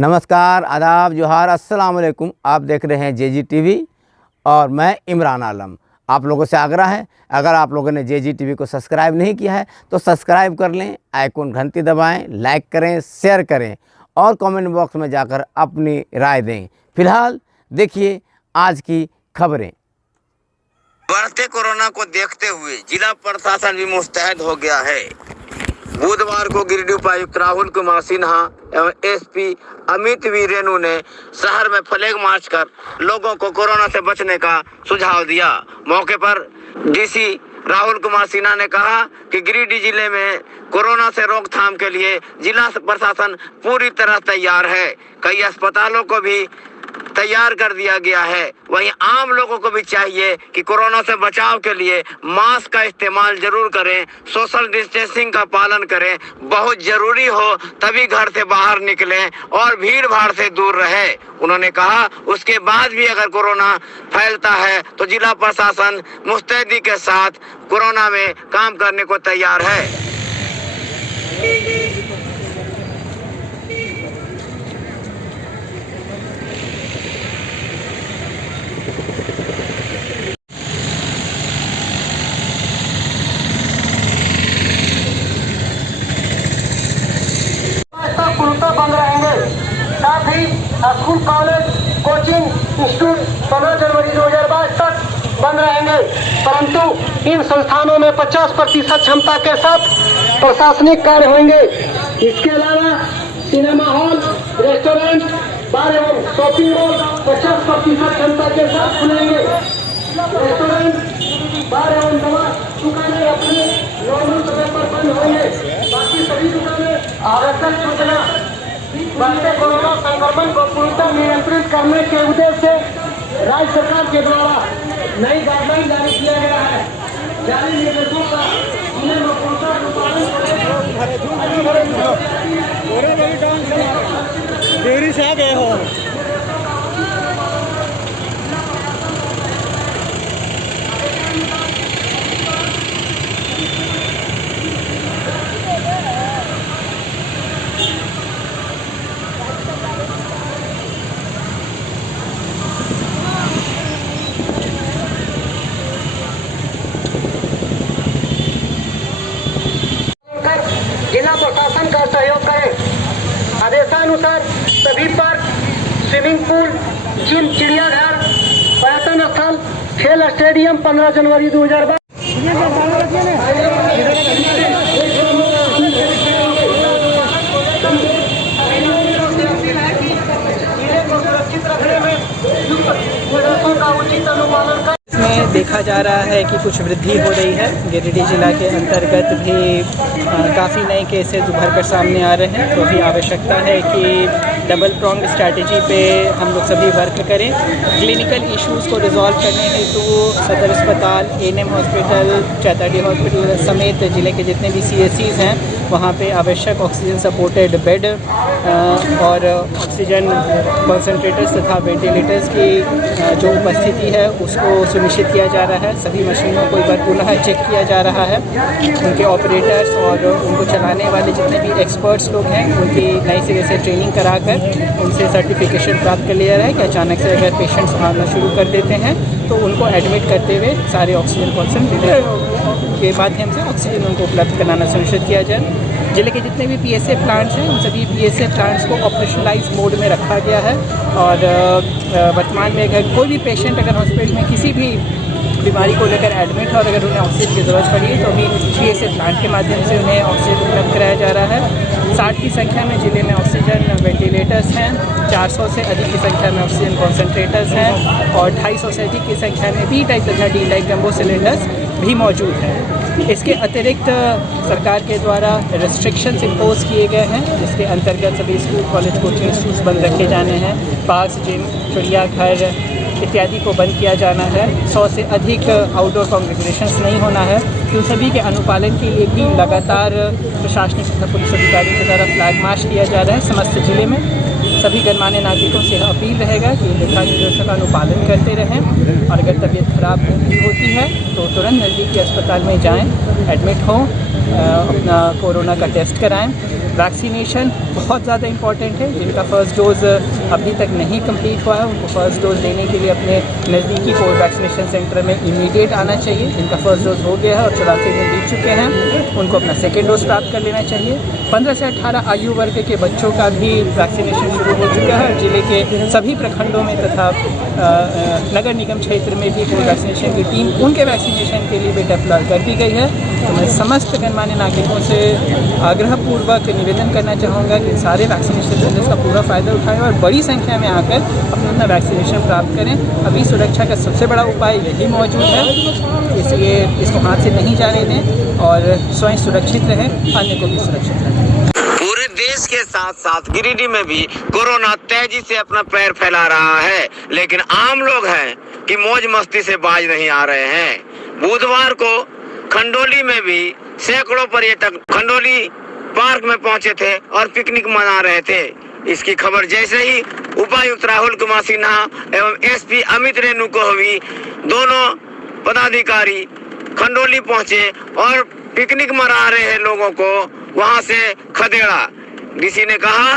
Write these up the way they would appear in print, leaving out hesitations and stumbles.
नमस्कार, आदाब, जोहार, अस्सलाम वालेकुम। आप देख रहे हैं जेजी टीवी और मैं इमरान आलम। आप लोगों से आग्रह है, अगर आप लोगों ने जेजी टीवी को सब्सक्राइब नहीं किया है तो सब्सक्राइब कर लें, आइकॉन घंटी दबाएं, लाइक करें, शेयर करें और कमेंट बॉक्स में जाकर अपनी राय दें। फिलहाल देखिए आज की खबरें। बढ़ते कोरोना को देखते हुए जिला प्रशासन भी मुस्तैद हो गया है। बुधवार को गिरिडीह उपायुक्त राहुल कुमार सिन्हा एवं एसपी अमित वी रेणु ने शहर में फ्लैग मार्च कर लोगों को कोरोना से बचने का सुझाव दिया। मौके पर डीसी राहुल कुमार सिन्हा ने कहा कि गिरिडीह जिले में कोरोना से रोकथाम के लिए जिला प्रशासन पूरी तरह तैयार है। कई अस्पतालों को भी तैयार कर दिया गया है। वहीं आम लोगों को भी चाहिए कि कोरोना से बचाव के लिए मास्क का इस्तेमाल जरूर करें, सोशल डिस्टेंसिंग का पालन करें, बहुत जरूरी हो तभी घर से बाहर निकलें और भीड़ भाड़ से दूर रहे। उन्होंने कहा उसके बाद भी अगर कोरोना फैलता है तो जिला प्रशासन मुस्तैदी के साथ कोरोना में काम करने को तैयार है। बंद रहेंगे। साथ ही स्कूल, कॉलेज, कोचिंग इंस्टीट्यूट 15 जनवरी 2022 तक बंद रहेंगे, परंतु इन संस्थानों में 50% क्षमता के साथ प्रशासनिक कार्य होंगे। इसके अलावा सिनेमा हॉल, रेस्टोरेंट, बार एवं शॉपिंग मॉल 50% क्षमता के साथ खुलेंगे। रेस्टोरेंट, बार एवं दवा दुकानें अपने नॉर्मल समय पर बंद होंगे। बाकी सभी दुकानें आवश्यक सूचना बढ़ते कोरोना संक्रमण को पूर्णतः नियंत्रित करने के उद्देश्य से राज्य सरकार के द्वारा नई गाइडलाइन जारी किया गया है। जारी निर्देशों का जिले में पूर्णतः अनुपालन से गए हो। जिला प्रशासन का सहयोग करें। आदेशानुसार सभी पार्क, स्विमिंग पूल, जिम, चिड़ियाघर, पर्यटन स्थल, खेल स्टेडियम 15 जनवरी 2022 इसमें देखा जा रहा है कि कुछ वृद्धि हो रही है। गिरिडीह जिला के अंतर्गत भी काफ़ी नए केसेस उभर कर सामने आ रहे हैं, तो भी आवश्यकता है कि डबल प्रॉन्ग स्ट्रैटेजी पे हम लोग सभी वर्क करें। क्लिनिकल इश्यूज़ को रिजॉल्व करने हेतु सदर अस्पताल, एएनएम हॉस्पिटल, चैताडी हॉस्पिटल समेत जिले के जितने भी सीएचसीज़ हैं वहाँ पे आवश्यक ऑक्सीजन सपोर्टेड बेड और ऑक्सीजन कॉन्सेंट्रेटर्स तथा वेंटिलेटर्स की जो उपस्थिति है उसको सुनिश्चित किया जा रहा है। सभी मशीनों को एक बार पुनः चेक किया जा रहा है। उनके ऑपरेटर्स और उनको चलाने वाले जितने भी एक्सपर्ट्स लोग हैं उनकी नई सिरे से ट्रेनिंग कराकर उनसे सर्टिफिकेशन प्राप्त कर लिया है कि अचानक से अगर पेशेंट्स आना शुरू कर देते हैं तो उनको एडमिट करते हुए सारे ऑक्सीजन कॉन्सेंट्रेटर के माध्यम से ऑक्सीजन उनको उपलब्ध कराना सुनिश्चित किया जाए। जिले के जितने भी पीएसए प्लांट्स हैं उन सभी पीएसए प्लांट्स को ऑपरेशनलाइज मोड में रखा गया है और वर्तमान में अगर कोई भी पेशेंट अगर हॉस्पिटल में किसी भी बीमारी को लेकर एडमिट है और अगर उन्हें ऑक्सीजन की ज़रूरत पड़ी तो भी पीएसए प्लांट के माध्यम से उन्हें ऑक्सीजन उपलब्ध कराया जा रहा है। 60 की संख्या में जिले में ऑक्सीजन वेंटिलेटर्स हैं, 400 से अधिक की संख्या में ऑक्सीजन कॉन्सेंट्रेटर्स हैं और 250 से अधिक की संख्या में बी टाइप तथा डी टाइप जम्बो सिलेंडर्स भी मौजूद हैं। इसके अतिरिक्त सरकार के द्वारा रेस्ट्रिक्शंस इम्पोज किए गए हैं, जिसके अंतर्गत सभी स्कूल, कॉलेज, कोचिंग इंस्टीट्यूट बंद रखे जाने हैं। पार्क, जिम, चिड़ियाघर इत्यादि को बंद किया जाना है। 100 से अधिक आउटडोर कॉन्ग्रेगेशंस नहीं होना है। तो सभी के अनुपालन के लिए भी लगातार प्रशासनिक तथा पुलिस अधिकारियों की तरफ फ्लैग मार्च किया जा रहा है समस्त जिले में। सभी गणमान्य नागरिकों से अपील रहेगा कि दिशा निर्देशों का अनुपालन करते रहें और अगर तबीयत खराब होती है तो तुरंत नज़दीकी अस्पताल में जाएं, एडमिट हों, अपना कोरोना का टेस्ट कराएं। वैक्सीनेशन बहुत ज़्यादा इम्पॉर्टेंट है। जिनका फ़र्स्ट डोज़ अभी तक नहीं कंप्लीट हुआ है उनको फ़र्स्ट डोज़ लेने के लिए अपने नज़दीकी कोविड वैक्सीनेशन सेंटर में इमीडिएट आना चाहिए। जिनका फ़र्स्ट डोज़ हो गया है और 84 दिन बीत चुके हैं उनको अपना सेकेंड डोज़ प्राप्त कर लेना चाहिए। 15 से 18 आयु वर्ग के बच्चों का भी वैक्सीनेशन शुरू हो चुका है। जिले के सभी प्रखंडों में तथा नगर निगम क्षेत्र में भी कोविड वैक्सीनेशन की टीम उनके वैक्सीनेशन के लिए भी डिप्लॉय कर दी गई है। तो मैं समस्त गणमान्य नागरिकों से आग्रहपूर्वक निवेदन करना चाहूँगा कि सारे वैक्सीनेशन सेंटर्स का पूरा फ़ायदा उठाएं और बड़ी संख्या में आकर अपना वैक्सीनेशन प्राप्त करें। अभी सुरक्षा का सबसे बड़ा उपाय यही मौजूद है, इसलिए इसको हाथ से नहीं जाने दें और स्वयं सुरक्षित रहें, अन्य को भी सुरक्षित रखें। पूरे देश के साथ साथ गिरिडीह में भी कोरोना तेजी से अपना पैर फैला रहा है, लेकिन आम लोग हैं कि मौज मस्ती से बाज नहीं आ रहे हैं। बुधवार को खंडोली में भी सैकड़ों पर्यटक खंडोली पार्क में पहुंचे थे और पिकनिक मना रहे थे। इसकी खबर जैसे ही उपायुक्त राहुल कुमार सिन्हा एवं एसपी अमित रेणु को हुई, दोनों पदाधिकारी खंडोली पहुंचे और पिकनिक मना रहे लोगों को वहां से खदेड़ा। डीसी ने कहा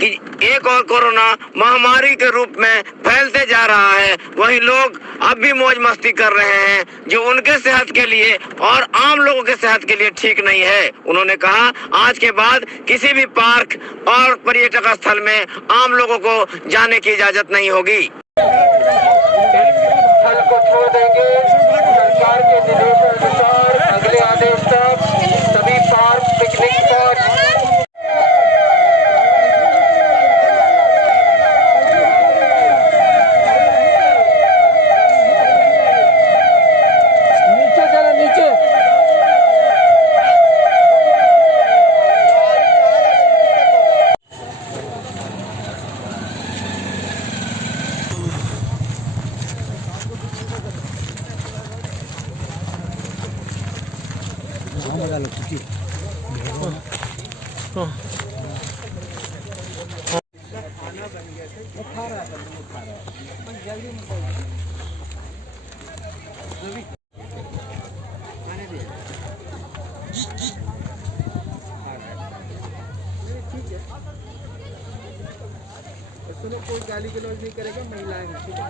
कि एक और कोरोना महामारी के रूप में फैलते जा रहा है, वहीं लोग अब भी मौज मस्ती कर रहे हैं जो उनके सेहत के लिए और आम लोगों के सेहत के लिए ठीक नहीं है। उन्होंने कहा आज के बाद किसी भी पार्क और पर्यटक स्थल में आम लोगों को जाने की इजाजत नहीं होगी। स्थल को छोड़ देंगे। सरकार के निर्देशानुसार अगले आदेश तक सभी पार्क, पिकनिक स्पॉट कोई गाली गलौज नहीं करेगा, महिलाएं हैं, ठीक है।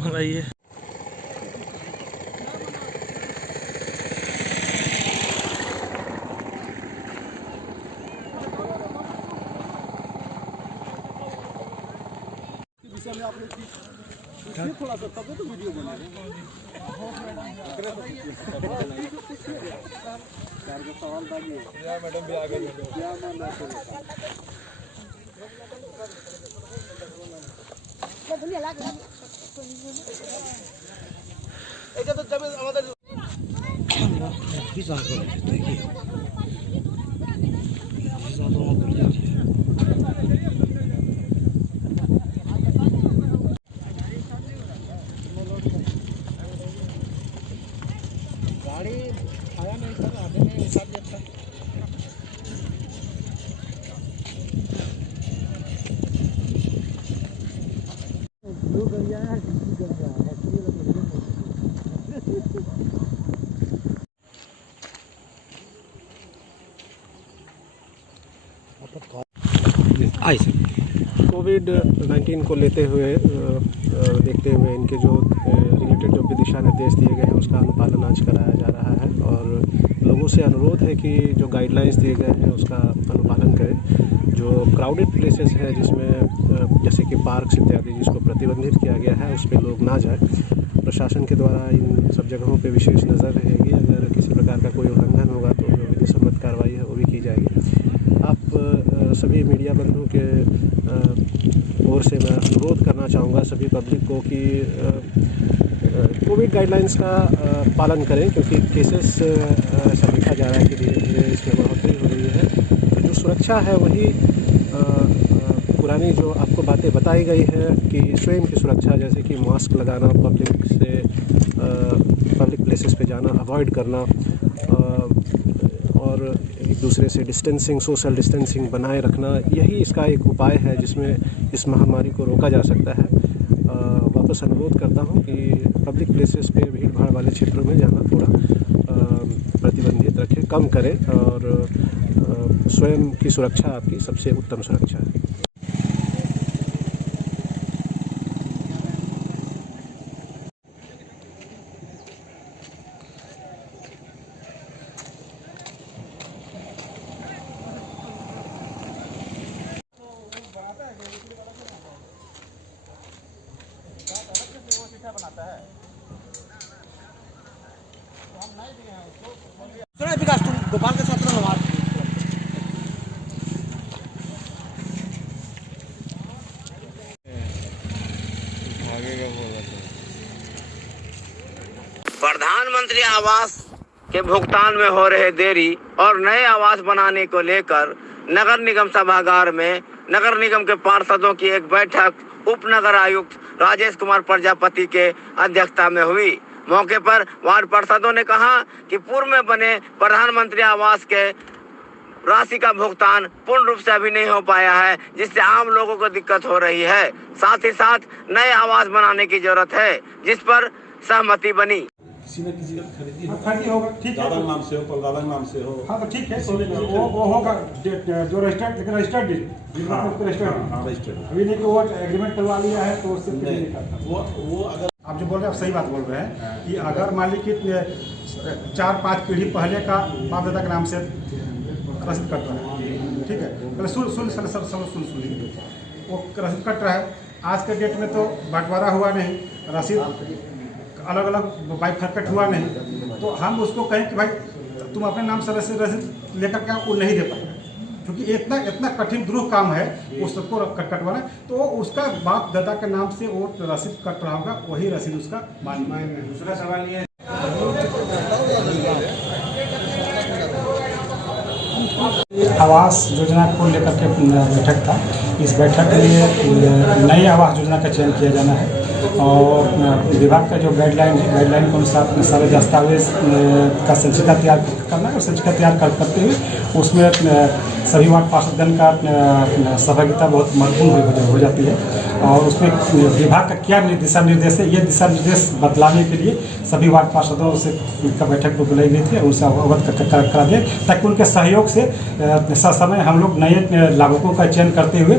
बनाइए। थोड़ा सा तब तो वीडियो बनेगा। सवाल मैडम भी आ गई क्या मानना এটা তো যাবে আমাদের কি জানতে দেখি गाड़ी आया नहीं था, आगे में उतार दिया था। दो गरिया है, कोविड-19 को लेते हुए देखते हुए इनके जो रिलेटेड जो भी दिशा निर्देश दिए गए हैं उसका अनुपालन आज कराया जा रहा है और लोगों से अनुरोध है कि जो गाइडलाइंस दिए गए हैं उसका अनुपालन करें। जो क्राउडेड प्लेसेस है जिसमें जैसे कि पार्क्स इत्यादि जिसको प्रतिबंधित किया गया है उस पर लोग ना जाए। प्रशासन के द्वारा इन सब जगहों पे विशेष नज़र रहेगी। अगर किसी प्रकार का कोई उल्लंघन होगा तो जो विधि सम्मत कार्रवाई है वो भी की जाएगी। आप सभी मीडिया बंधुओं के ओर से मैं अनुरोध करना चाहूँगा सभी पब्लिक को कि कोविड गाइडलाइंस का पालन करें, क्योंकि केसेस ऐसा देखा जा रहा है कि धीरे धीरे इसमें बढ़ोतरी हो रही है। तो जो सुरक्षा है वही पुरानी जो आपको बातें बताई गई है कि स्वयं की सुरक्षा, जैसे कि मास्क लगाना, पब्लिक प्लेसेस पे जाना अवॉइड करना, और एक दूसरे से डिस्टेंसिंग, सोशल डिस्टेंसिंग बनाए रखना, यही इसका एक उपाय है जिसमें इस महामारी को रोका जा सकता है। वापस अनुरोध करता हूं कि पब्लिक प्लेसेस पे, भीड़ भाड़ वाले क्षेत्रों में जाना थोड़ा प्रतिबंधित रखें, कम करें, और स्वयं की सुरक्षा आपकी सबसे उत्तम सुरक्षा है। विकास तुम गोपाल के साथ रहो। प्रधानमंत्री आवास के भुगतान में हो रहे देरी और नए आवास बनाने को लेकर नगर निगम सभागार में नगर निगम के पार्षदों की एक बैठक उप नगर आयुक्त राजेश कुमार प्रजापति के अध्यक्षता में हुई। मौके पर वार्ड पार्षदों ने कहा कि पूर्व में बने प्रधानमंत्री आवास के राशि का भुगतान पूर्ण रूप से अभी नहीं हो पाया है, जिससे आम लोगों को दिक्कत हो रही है। साथ ही साथ नए आवास बनाने की जरूरत है, जिस पर सहमति बनी। किसी न किसी का खरीदी होगा, ठीक है, दादा नाम से हो, परदादा नाम से हो। हाँ तो ठीक है, वो होगा जो रजिस्टर्ड, लेकिन रजिस्टर्ड रजिस्टर्ड अभी नहीं कि वो एग्रीमेंट करवा लिया है तो उससे नहीं करता। वो अगर आप जो बोल रहे हैं आप सही बात बोल रहे हैं कि अगर मान ली कि 4-5 पीढ़ी पहले का बाप दादा के नाम से रसीद कट रहा है, ठीक है, पहले सुन वो रसीद कट रहा है। आज के डेट में तो बंटवारा हुआ नहीं, रसीद अलग अलग बाइफरकेट हुआ नहीं, तो हम उसको कहें कि भाई तुम अपने नाम से रसीद लेकर क्या, वो नहीं दे पाएगा, क्योंकि इतना कठिन द्रोह काम है वो सबको कटवाना। तो उसका बाप दादा के नाम से वो रसीद कट रहा होगा, वही रसीद उसका मान्य है। दूसरा सवाल ये आवास योजना को लेकर के बैठक था। इस बैठक के लिए नई आवास योजना का चयन किया जाना है और विभाग का जो गाइडलाइन के अनुसार सारे दस्तावेज का संचिका तैयार करना है और संचिका तैयार करते हुए उसमें सभी वार्ड पार्षदगण का सहभागिता बहुत महत्वपूर्ण हो जाती है और उसमें विभाग का क्या दिशा निर्देश है, ये दिशा निर्देश बतलाने के लिए सभी वार्ड पार्षदों से उनका बैठक को बुलाई गई थी और उनसे अवगत करा दिया ताकि उनके सहयोग से समय हम लोग नए लाभुकों का चयन करते हुए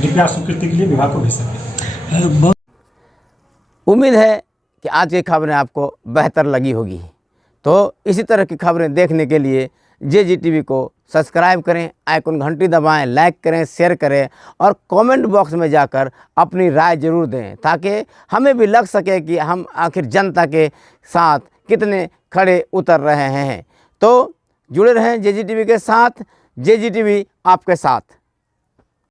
DPR स्वीकृति के लिए विभाग को भेज सकें। उम्मीद है कि आज की खबरें आपको बेहतर लगी होगी। तो इसी तरह की खबरें देखने के लिए JGTV को सब्सक्राइब करें, आइकन घंटी दबाएं, लाइक करें, शेयर करें और कमेंट बॉक्स में जाकर अपनी राय ज़रूर दें ताकि हमें भी लग सके कि हम आखिर जनता के साथ कितने खड़े उतर रहे हैं। तो जुड़े रहें JGTV के साथ, JGTV आपके साथ।